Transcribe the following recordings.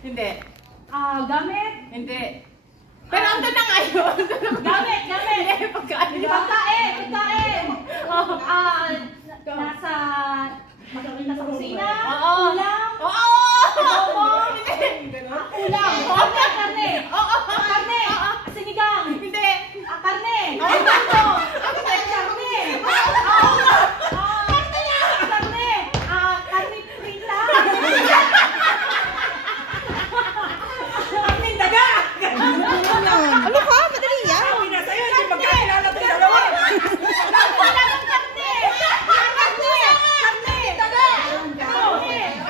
Hindi. Gamit? Hindi. Pero ang na ngayon. Gamit! Hindi, pagkain. Pagkain! Nasa kusina? Oo. Ulam? Oo! Adobo? Hindi. Ulam? Karne? Oo. Karne? Sinigang? Hindi. Karne? Ito? Karne? Karne prita? Karning daga! Ano ka? Madali yan. Sabi na sa'yo, hindi magkakilala tayo dalawa.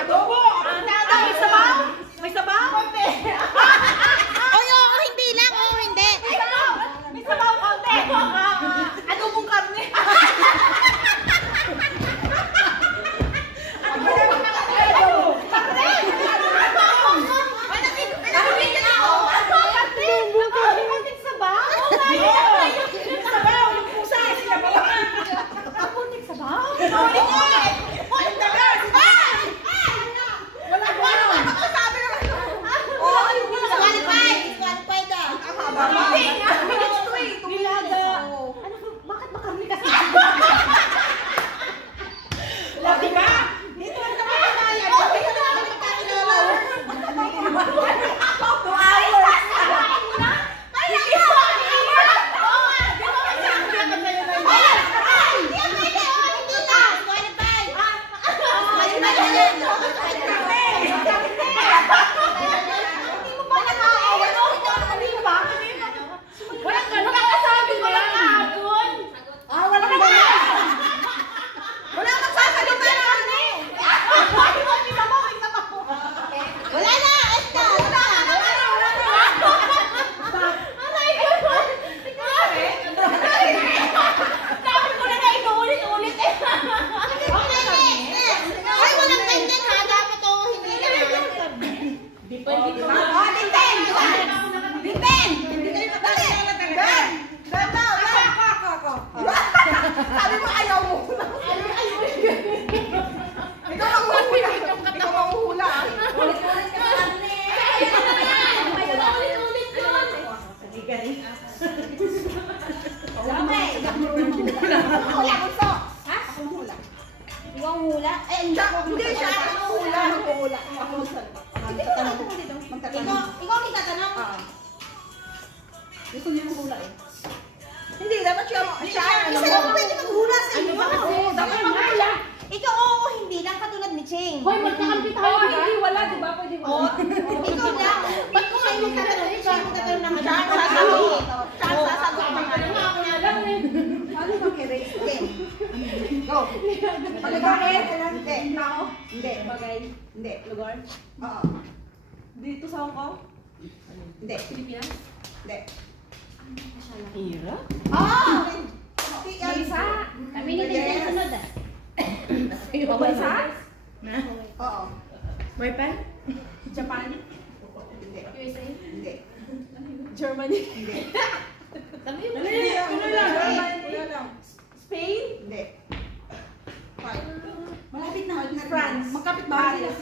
Adobo! May sabaw? Oo, hindi lang. Oo, hindi. May sabaw konti. Adobong karne. Sabi mo ayaw mo. Ikaw ang mahula. Ikaw ang mahula. Ulit-ulit ka karne. Ulit-ulit yun. Sige, gani. Hula, gusto. Ha? Ako mahula. Ikaw ang hula? Hindi siya. Ako mahula. Ako mahula. Ako magtatanong. Ikaw ang itatanong? Gusto niyo mahula eh. Hindi, dapat siya. Isa lang pwede maghula sa inyo. Dapat mahula. Ikaw oo, hindi lang katulad ni Ching. Hoy, magkakampi tayo. Hindi, wala. Diba? Pwede wala. Ikaw lang. Ba't ko kayo magtatanong? Ikaw ang magtatanong naman. Siya ang sasagot. Siya ang sasagot pa nga. Ano ba kay-race? Hindi. Go. Pagkain. Hindi. Hindi. Bagay. Hindi. Lugar. Oo. Dito sa Hong Kong? Hindi. Pilipinas? Hindi. Hira? Isa. Kami ni Tintin sunod ah. Bansa? Oo. Japan? Japan? Hindi. USA? Hindi. Germany? Hindi. Sabi mo. Wala lang. Spain? Hindi. Malapit na. France. Magkapit bahay sila.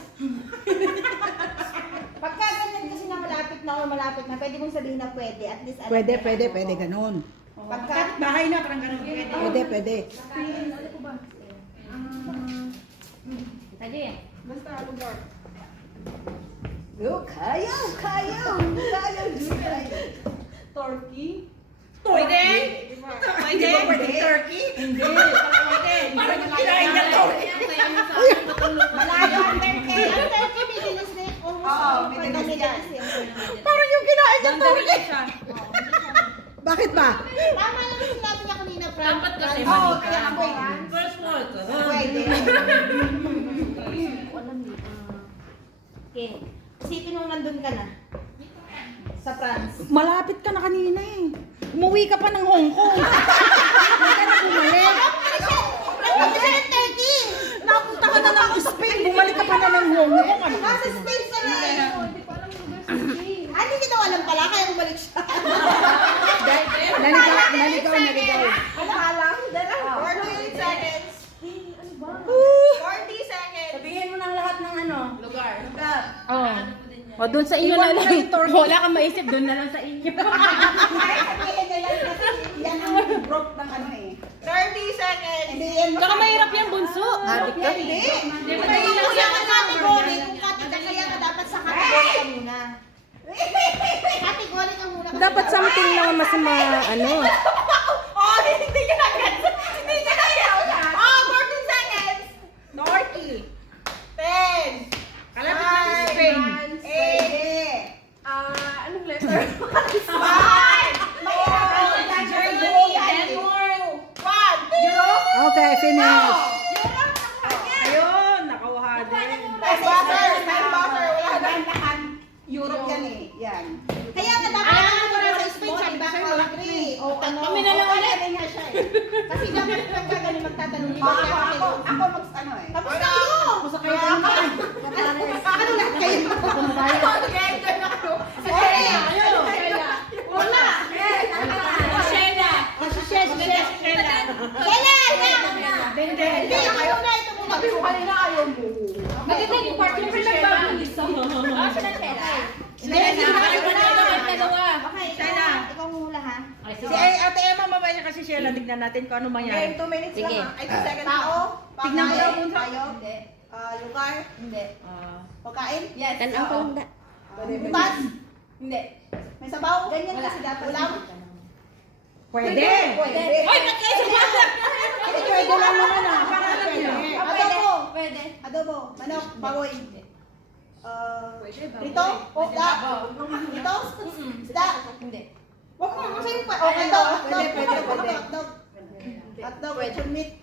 Pagka ganyan kasi na malapit na o malapit na, pwede mong sabihin na pwede. At least alam Pwede, mo. pwede, pwede, ganun. Pagka Bahay na, parang ganun. Pwede, pwede. Ano po ba? Tayo yan. Basta lugar. Kaya. Turkey? Pwede? Pwede? Pwede Turkey? Hindi. Pwede. Parang yung kinain niya Turkey. malayo ang Turkey. Ang Turkey, Middle East din. Oo, Middle East yan. Parang yung kinain niya Turkey. siya. Bakit ba? Tama lang yung sinabi niya kanina, Frank. Dapat kasi Oo, Manika. kaya ako First world. Pwede. Alam niyo. Okay. Isipin mo nandun ka na. Sa France. Malapit ka na kanina eh. Umuwi ka pa ng Hong Kong. Hindi ka na bumalik. Nandun ka ng Turkey! Napunta ka na ng Spain. Bumalik ka pa na ng Hong Kong. Ano? Nasa Spain ka na eh. Hindi ko alam yung lugar sa Spain. Hindi niya daw alam pala, kaya bumalik siya. Naligaw. Ano alam? 48 seconds. Ano ba? 40 seconds. Sabihin mo ng lahat ng ano. Lugar. Lugar. Oh. Ano po din yan? O, doon sa inyo na lang. Wala kang maisip, doon na lang sa inyo. Sabihin nila kasi yan ang broke ng ano eh. 30 seconds. Hindi yan. Tsaka mahirap yan, bunso. Adik ka. Hindi. Kuya ka category. Kung kategorya ka dapat sa category ka muna. Category ka muna. Dapat something na mas ano. Oh, hindi ka na agad. Hindi ka na agad. Oh, 14 seconds. Norky. 10. Kalapit na Spain. 8. Anong letter? 5. Okay, finish. Ayun, nakawahada. Time buzzer. Wala na lahat. Europe yan eh. Yan. Kaya nga dapat ako na sa Spain, sabi ba ako agree. Kami na lang ulit. Kasi dapat pagkagaling magtatanong. Ako ano eh. Tapos na ako. Sa kayo naman. Ano lahat kayo? Wala. Hindi, kayo na ito muna. Sabi mo kanina ayaw mo. Maganda yung partner ko nagbabalis. Okay, ikaw muna ha. Si Ate Emma, mamaya niya kasi Sheila. Tignan natin kung ano mangyari. 2 minutes Sige. lang. 2 seconds. Tao? Tignan mo Pagkain? yung Tayo? Hindi. Lugar? Hindi. Pagkain? Yes. Tanaw ko lang da. Butas? Hindi. May sabaw? Ganyan kasi dapat. Ulam? Pwede. Pwede. Oy, ba't kayo sa Pwede lang naman ah. Adobo? Pwede. Adobo? Manok? Baboy? Prito? Isda? Prito? Isda? Hindi. Wag mo, masa'yo pa. Oh, hotdog. Pwede. Hotdog. Hotdog, lechon meat.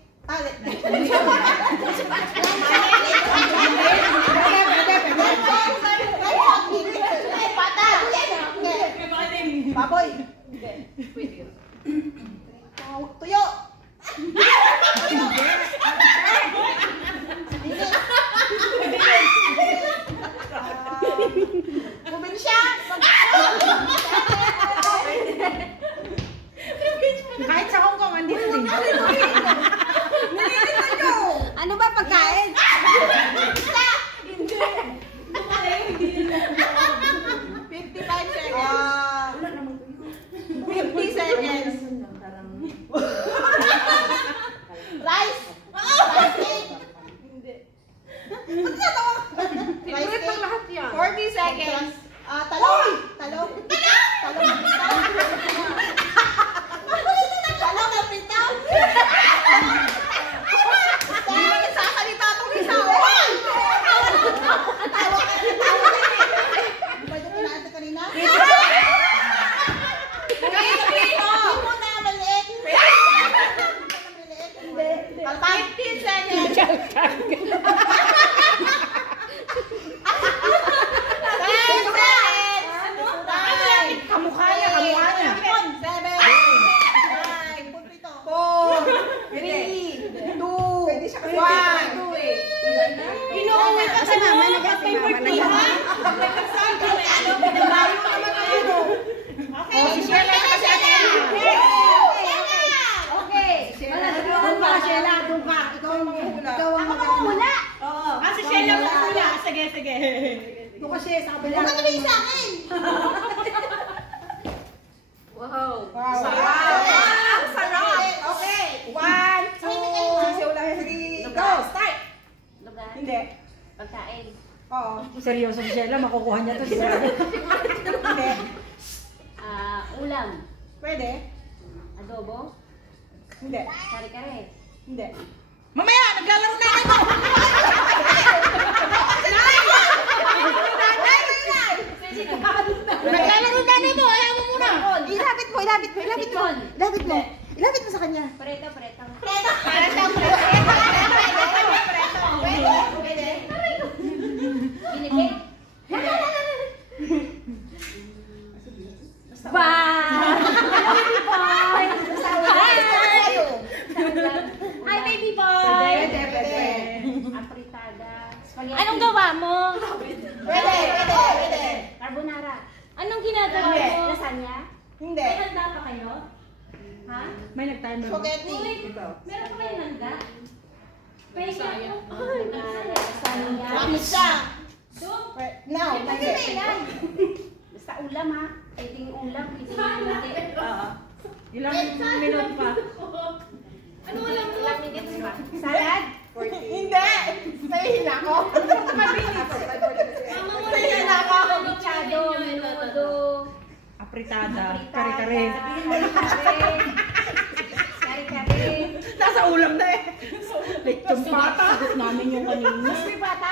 Baboy. Tuyo. Probinsya. Kahit sa Hong Kong, andito din. Ano ba pagkain? Hindi. 55 seconds. 50 seconds. Rice. Rice cake. Hindi. Rice cake. 40 seconds. Talong. Talong. Talong. Talong na prito. Hindi na nagsasalita itong isa. Hoy! Tawa ka na tawa na eh. Di ba ito kinaante kanina? Prito! Hindi mo na maliit. Hindi. 15 seconds. 10 seconds. Kamukha niya, kamukha niya. 7, 6, 5, 4, 3, 2, 1. Inuuwi ka sa mama na kasi mama na yan. Okay, si Sheila kasi Okay. Doon ka, Sheila. Doon ka. Ikaw ang mahula. Ikaw ang Wala. Si Sheila mahula. Sige. Doon kasi sa kabila. Huwag ka tumingin sa akin. Wow. Wow. Sarap. Okay. 1, 2, 3, go. Start. Lugar. Hindi. Pagkain. Oo. Seryoso si Sheila, makukuha niya to. Hindi. Ulam. Pwede. Adobo. Hindi. Kare-kare. Hindi. Mamaya, naglalaro na kayo. Naglalaro na nito. Ayaw mo muna. Ilapit mo. Ilapit mo sa kanya. Preto. Pwede. Ginibig. Hi, baby boy! Pwede. Apritada. Spaghetti. Anong gawa mo? Pwede. Carbonara. Anong ginagawa Hindi. mo? Lasagna. Hindi. May handa pa kayo? Ha? May nag-timer. Spaghetti. Meron pa kayong handa? Pwede ako. Lasagna. Pizza. Now, Basta ulam ha. Pwedeng ulam, pwedeng hindi. Ilang minute pa? Ano ulam? Ilang minutes pa? Salad? Hindi! Sayin ako. Sayin ako. Bichado, menudo. Apritada. Kare-kare. Kare-kare. Nasa ulam na eh. Lechon pata. Sagot namin yung kanina. May bata?